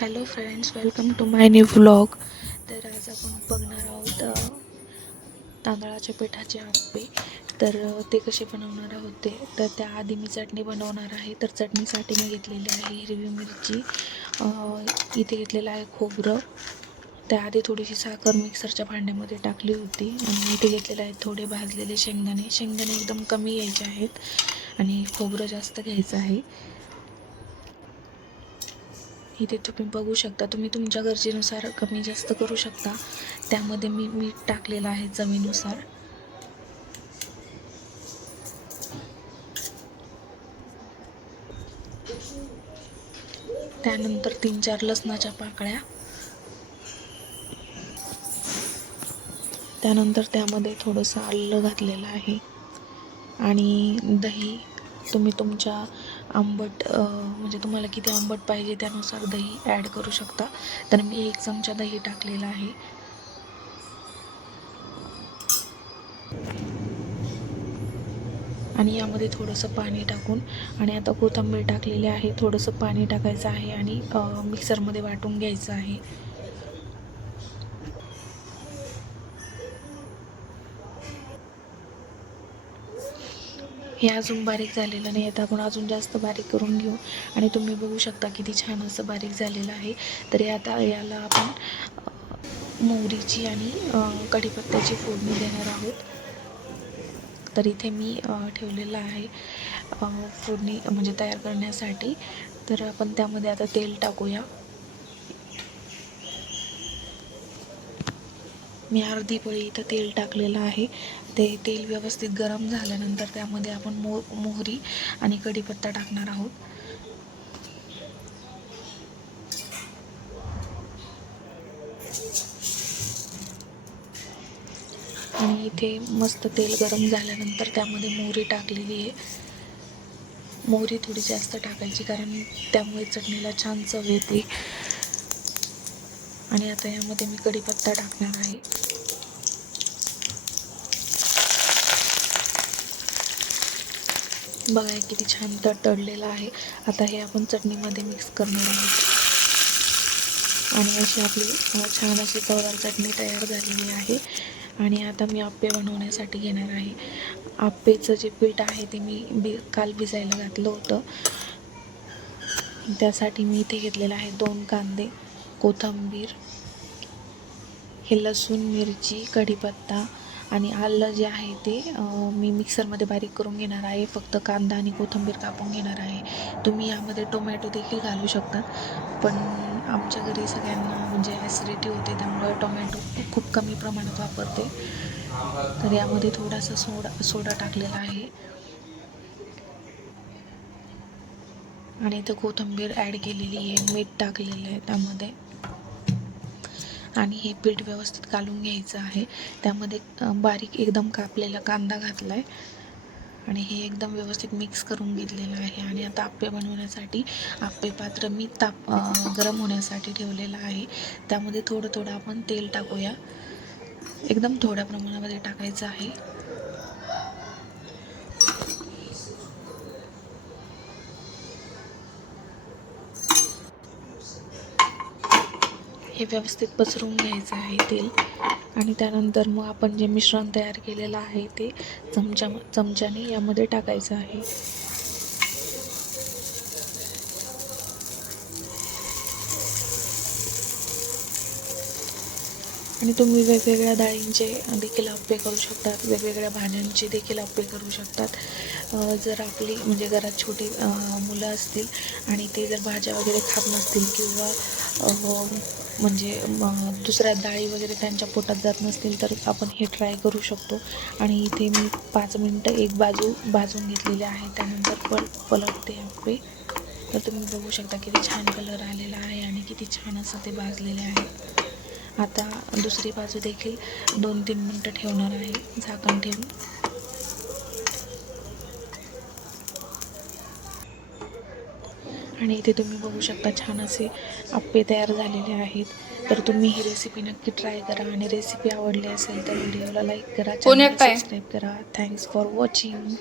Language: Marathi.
Hello friends welcome to my new vlog तर आज आपण बघणार आहोत तांदळाच्या पिठाचे आंबे तर ते कसे बनवणार आहोत ते. तर त्याआधी मी चटणी बनवणार आहे. तर चटणीसाठी मी घेतलेली आहे हिरवी मिरची. इथे घेतलेलं आहे खोबरं. त्याआधी थोडीशी साखर मिक्सरच्या भांड्यामध्ये टाकली होती. आणि इथे घेतलेले आहेत थोडे भाजलेले शेंगदाणे. शेंगदाणे एकदम कमी घ्यायचे आहेत. आणि खोबरं जास्त घ्यायचं आहे. इथे तुम्ही बघू शकता. तुम्ही तुमच्या गरजेनुसार कमी जास्त करू शकता. त्यामध्ये मी मीठ टाकलेलं आहे जमीनुसार. त्यानंतर तीन चार लसणाच्या पाकळ्या. त्यानंतर त्यामध्ये थोडंसं आलं घातलेलं आहे. आणि दही तुम्ही तुमच्या आंबट म्हणजे तुम्हाला किती आंबट पाहिजे त्यानुसार दही ॲड करू शकता. तर मी एक चमचा दही टाकलेला आहे. आणि यामध्ये थोडंसं पाणी टाकून आणि आता कोथिंबीर टाकलेली आहे. थोडंसं पाणी टाकायचं आहे आणि मिक्सरमध्ये वाटून घ्यायचं आहे. हे अजून बारीक झालेलं नाही आता आपण अजून जास्त बारीक करून घेऊ. आणि तुम्ही बघू शकता किती छान असं बारीक झालेलं आहे. तर आता याला आपण मोहरीची आणि कढीपत्त्याची फोडणी देणार आहोत. तर इथे मी ठेवलेलं आहे फोडणी म्हणजे तयार करण्यासाठी. तर आपण त्यामध्ये आता तेल टाकूया. मी अर्धी पळी इथं तेल टाकलेलं आहे. ते तेल व्यवस्थित गरम झाल्यानंतर त्यामध्ये आपण मो मोहरी आणि कढीपत्ता टाकणार आहोत. आणि इथे मस्त तेल गरम झाल्यानंतर त्यामध्ये मोहरी टाकलेली आहे. मोहरी थोडी जास्त टाकायची कारण त्यामुळे चटणीला छान चव येते. आणि आता यामध्ये मी कढीपत्ता टाकणार आहे. बघा किती छान तडतडलेलं आहे. आता हे आपण चटणीमध्ये मिक्स करणार आहोत. आणि अशी आपली छान अशी चवदार चटणी तयार झालेली आहे. आणि आता मी आप्पे बनवण्यासाठी घेणार आहे. आप्पेचं जे पीठ आहे ते मी बी काल भिजायला घातलं होतं. त्यासाठी मी इथे घेतलेलं आहे दोन कांदे. कोथिंबीर हे लसूण मिरची कढीपत्ता आणि आलं जे आहे ते मी मिक्सरमध्ये बारीक करून घेणार आहे. फक्त कांदा आणि कोथिंबीर कापून घेणार आहे. तुम्ही यामध्ये टोमॅटो देखील घालू शकता. पण आमच्या घरी सगळ्यांना म्हणजे ॲसिडिटी होते त्यामुळे टोमॅटो खूप कमी प्रमाणात वापरते. तर यामध्ये थोडासा सोडा सोडा टाकलेला आहे. आणि इथं कोथिंबीर ॲड केलेली आहे मीठ टाकलेलं आहे त्यामध्ये. आणि हे पीठ व्यवस्थित घालून घ्यायचं आहे. त्यामध्ये बारीक एकदम कापलेला कांदा घातला आहे आणि हे एकदम व्यवस्थित मिक्स करून घेतलेलं आहे. आणि आता आप्पे बनवण्यासाठी आप्पे पात्र मी ताप गरम होण्यासाठी ठेवलेलं आहे. त्यामध्ये थोडं थोडं आपण तेल टाकूया. एकदम थोड्या प्रमाणामध्ये टाकायचं आहे. हे व्यवस्थित पसरवून घ्यायचं आहे तेल. आणि त्यानंतर मग आपण जे मिश्रण तयार केलेलं आहे ते चमच्या चमच्याने यामध्ये टाकायचं आहे. आणि तुम्ही वेगवेगळ्या डाळींचे देखील अप्पे करू शकतात. वेगवेगळ्या भाज्यांचे देखील अप्पे करू शकतात. जर आपली म्हणजे घरात छोटी मुलं असतील आणि ते जर भाज्या वगैरे खात नसतील किंवा म्हणजे दुसऱ्या डाळी वगैरे त्यांच्या पोटात जात नसतील तर आपण हे ट्राय करू शकतो. आणि इथे मी पाच मिनटं एक बाजू भाजून घेतलेली आहे. त्यानंतर पल पलटते आप्पे तर तुम्ही बघू शकता किती छान कलर आलेला आहे आणि किती छान असं ते भाजलेले आहे. आता दुसरी बाजू देखील दोन तीन मिनटं ठेवणार आहे. झाकण ठेवून. आणि इथे तुम्ही बघू शकता छान असे आप्पे तयार झालेले आहेत. तर तुम्ही ही रेसिपी नक्की ट्राय करा. आणि रेसिपी आवडली असेल तर व्हिडिओला लाईक करा? सबस्क्राईब करा. Thanks for watching